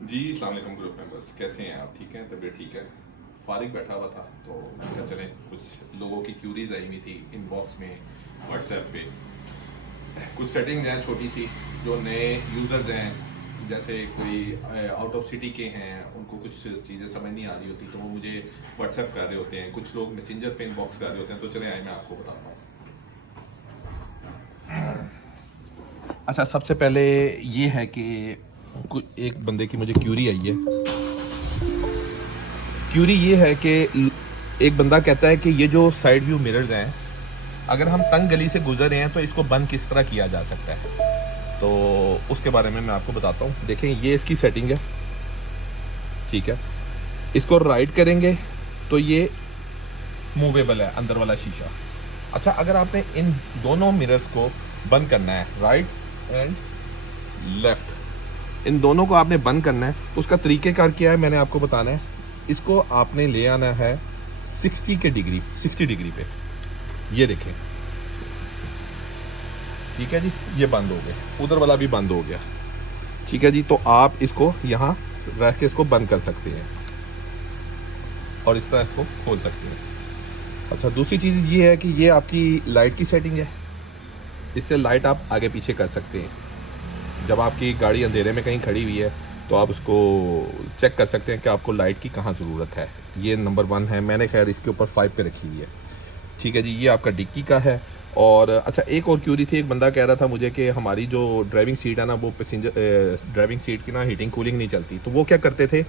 जी अस्सलाम वालेकुम group members, कैसे हैं आप? ठीक हैं? तबीयत ठीक है? फारिग बैठा हुआ था तो क्या चले, कुछ लोगों की क्यूरीज आई हुई थी इनबॉक्स में, व्हाट्सएप पे। कुछ सेटिंग्स हैं छोटी सी, जो नए यूज़र्स हैं, जैसे कोई आउट ऑफ सिटी के हैं, उनको कुछ चीज़ें समझ नहीं आ रही होती तो वो मुझे व्हाट्सएप कर रहे होते हैं, कुछ लोग मैसेंजर पे इनबॉक्स कर रहे होते हैं। तो चले आए, मैं आपको बताता हूँ। अच्छा, सबसे पहले ये है कि एक बंदे की मुझे क्यूरी आई है। क्यूरी ये है कि एक बंदा कहता है कि ये जो साइड व्यू मिरर्स हैं, अगर हम तंग गली से गुजर रहे हैं तो इसको बंद किस तरह किया जा सकता है। तो उसके बारे में मैं आपको बताता हूँ। देखें, ये इसकी सेटिंग है, ठीक है। इसको राइट करेंगे तो ये मूवेबल है, अंदर वाला शीशा। अच्छा, अगर आपने इन दोनों मिरर्स को बंद करना है, राइट एंड लेफ्ट, इन दोनों को आपने बंद करना है, उसका तरीक़ेकार क्या है मैंने आपको बताना है। इसको आपने ले आना है 60 डिग्री पे। ये देखें, ठीक है जी, ये बंद हो गए, उधर वाला भी बंद हो गया, ठीक है जी। तो आप इसको यहाँ रख के इसको बंद कर सकते हैं और इस तरह इसको खोल सकते हैं। अच्छा, दूसरी चीज़ ये है कि ये आपकी लाइट की सेटिंग है। इससे लाइट आप आगे पीछे कर सकते हैं। जब आपकी गाड़ी अंधेरे में कहीं खड़ी हुई है तो आप उसको चेक कर सकते हैं कि आपको लाइट की कहाँ ज़रूरत है। ये नंबर 1 है, मैंने खैर इसके ऊपर 5 पे रखी हुई है, ठीक है जी। ये आपका डिक्की का है। और अच्छा, एक और क्यूरी थी, एक बंदा कह रहा था मुझे कि हमारी जो ड्राइविंग सीट है ना, वो पैसेंजर ड्राइविंग सीट की ना हीटिंग कूलिंग नहीं चलती। तो वो क्या करते थे,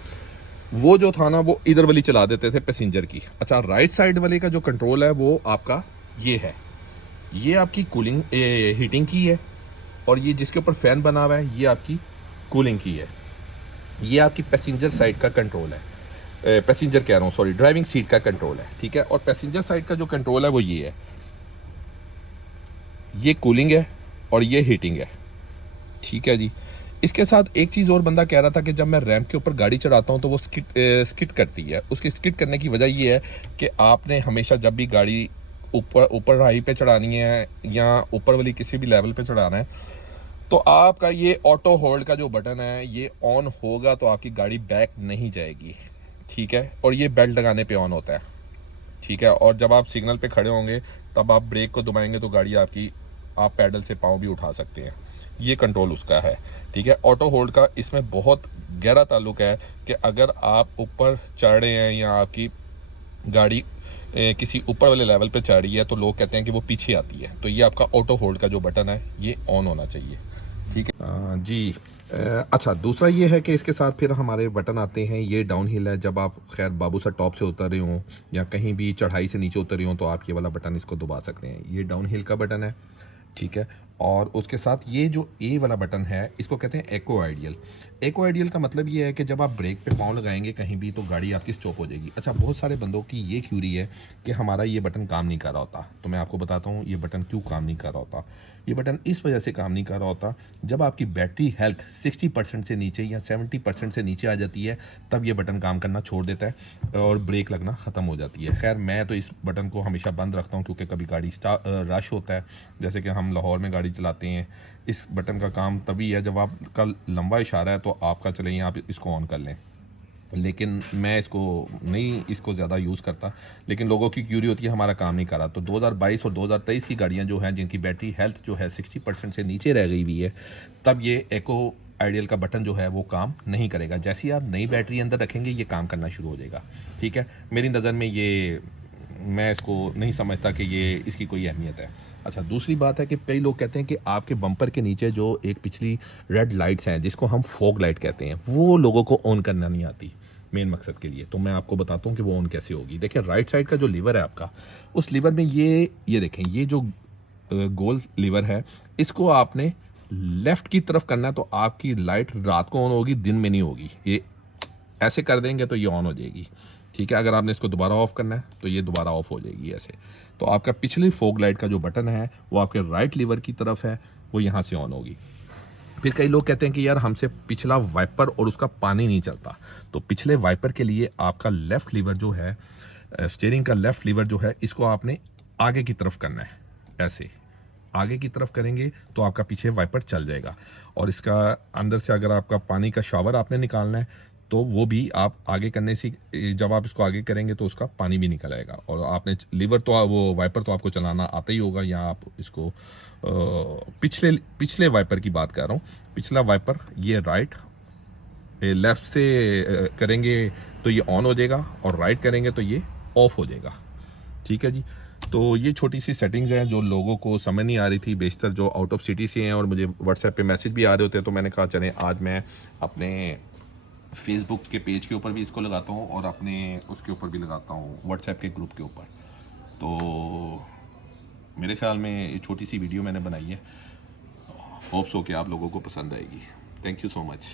वो जो था ना वो इधर वाली चला देते थे पैसेंजर की। अच्छा, राइट साइड वाले का जो कंट्रोल है वो आपका ये है, ये आपकी कूलिंग हीटिंग की है, और ये जिसके ऊपर फैन बना हुआ है ये आपकी कूलिंग की है। ये आपकी पैसेंजर साइड का कंट्रोल है, पैसेंजर कह रहा हूँ, सॉरी, ड्राइविंग सीट का कंट्रोल है, ठीक है। और पैसेंजर साइड का जो कंट्रोल है वो ये है, ये कूलिंग है और ये हीटिंग है, ठीक है जी। इसके साथ एक चीज़ और बंदा कह रहा था कि जब मैं रैंप के ऊपर गाड़ी चढ़ाता हूँ तो वो स्किट करती है। उसकी स्किट करने की वजह ये है कि आपने हमेशा जब भी गाड़ी ऊपर ऊपर हाई पे चढ़ानी है या ऊपर वाली किसी भी लेवल पे चढ़ाना है, तो आपका ये ऑटो होल्ड का जो बटन है ये ऑन होगा तो आपकी गाड़ी बैक नहीं जाएगी, ठीक है। और ये बेल्ट लगाने पे ऑन होता है, ठीक है। और जब आप सिग्नल पे खड़े होंगे तब आप ब्रेक को दबाएंगे तो गाड़ी आपकी, आप पैडल से पाँव भी उठा सकते हैं। ये कंट्रोल उसका है, ठीक है। ऑटो होल्ड का इसमें बहुत गहरा ताल्लुक है कि अगर आप ऊपर चढ़ रहे हैं या आपकी गाड़ी किसी ऊपर वाले लेवल पे चढ़ रही है तो लोग कहते हैं कि वो पीछे आती है। तो ये आपका ऑटो होल्ड का जो बटन है ये ऑन होना चाहिए, ठीक है जी। अच्छा, दूसरा ये है कि इसके साथ फिर हमारे बटन आते हैं, ये डाउन हिल है। जब आप खैर बाबू सर टॉप से उतर रहे हों या कहीं भी चढ़ाई से नीचे उतर रहे हों तो आप ये वाला बटन इसको दबा सकते हैं। ये डाउन हिल का बटन है, ठीक है। और उसके साथ ये जो ए वाला बटन है इसको कहते हैं एको आइडियल। एको आइडियल का मतलब ये है कि जब आप ब्रेक पे पाँव लगाएंगे कहीं भी तो गाड़ी आपकी स्टॉप हो जाएगी। अच्छा, बहुत सारे बंदों की ये क्यूरी है कि हमारा ये बटन काम नहीं कर रहा होता। तो मैं आपको बताता हूँ ये बटन क्यों काम नहीं कर रहा होता। ये बटन इस वजह से काम नहीं कर रहा होता, जब आपकी बैटरी हेल्थ 60% से नीचे या 70% से नीचे आ जाती है तब ये बटन काम करना छोड़ देता है और ब्रेक लगना ख़त्म हो जाती है। खैर, मैं तो इस बटन को हमेशा बंद रखता हूँ क्योंकि कभी गाड़ी रश होता है, जैसे कि हम लाहौर में गाड़ी चलाते हैं। इस बटन का काम तभी है जब आपका लंबा इशारा है तो आपका चलें, आप इसको ऑन कर लें। लेकिन मैं इसको नहीं, इसको ज़्यादा यूज़ करता। लेकिन लोगों की क्यूरी होती है हमारा काम नहीं कर रहा। तो 2022 और 2023 की गाड़ियाँ जो हैं जिनकी बैटरी हेल्थ जो है 60% से नीचे रह गई हुई है, तब ये एको आइडियल का बटन जो है वो काम नहीं करेगा। जैसे ही आप नई बैटरी अंदर रखेंगे ये काम करना शुरू हो जाएगा, ठीक है। मेरी नज़र में ये, मैं इसको नहीं समझता कि ये इसकी कोई अहमियत है। अच्छा, दूसरी बात है कि कई लोग कहते हैं कि आपके बम्पर के नीचे जो एक पिछली रेड लाइट्स हैं जिसको हम फॉग लाइट कहते हैं, वो लोगों को ऑन करना नहीं आती मेन मकसद के लिए। तो मैं आपको बताता हूँ कि वो ऑन कैसे होगी। देखिए, राइट साइड का जो लीवर है आपका, उस लीवर में ये देखें, ये जो गोल लीवर है इसको आपने लेफ़्ट की तरफ करना है तो आपकी लाइट रात को ऑन होगी, दिन में नहीं होगी। ये ऐसे कर देंगे तो ये ऑन हो जाएगी, ठीक है। अगर आपने इसको दोबारा ऑफ करना है तो ये दोबारा ऑफ हो जाएगी ऐसे। तो आपका पिछली फॉग लाइट का जो बटन है वो आपके राइट लीवर की तरफ है, वो यहाँ से ऑन होगी। फिर कई लोग कहते हैं कि यार हमसे पिछला वाइपर और उसका पानी नहीं चलता। तो पिछले वाइपर के लिए आपका लेफ़्ट लीवर जो है, स्टीयरिंग का लेफ़्ट लीवर जो है, इसको आपने आगे की तरफ करना है ऐसे, आगे की तरफ करेंगे तो आपका पीछे वाइपर चल जाएगा। और इसका अंदर से अगर आपका पानी का शावर आपने निकालना है तो वो भी आप आगे करने से, जब आप इसको आगे करेंगे तो उसका पानी भी निकल आएगा। और आपने लीवर तो वो वाइपर तो आपको चलाना आता ही होगा, या आप इसको पिछले पिछले वाइपर की बात कर रहा हूँ। पिछला वाइपर ये राइट, लेफ्ट से करेंगे तो ये ऑन हो जाएगा और राइट करेंगे तो ये ऑफ हो जाएगा। ठीक है जी। तो ये छोटी सी सेटिंग्स हैं जो लोगों को समझ नहीं आ रही थी, बेशतर जो आउट ऑफ सिटी से हैं, और मुझे व्हाट्सएप पे मैसेज भी आ रहे होते हैं। तो मैंने कहा चलें आज मैं अपने फेसबुक के पेज के ऊपर भी इसको लगाता हूँ और अपने उसके ऊपर भी लगाता हूँ, व्हाट्सएप के ग्रुप के ऊपर। तो मेरे ख्याल में ये छोटी सी वीडियो मैंने बनाई है, होप्स हो कि आप लोगों को पसंद आएगी। Thank you so much.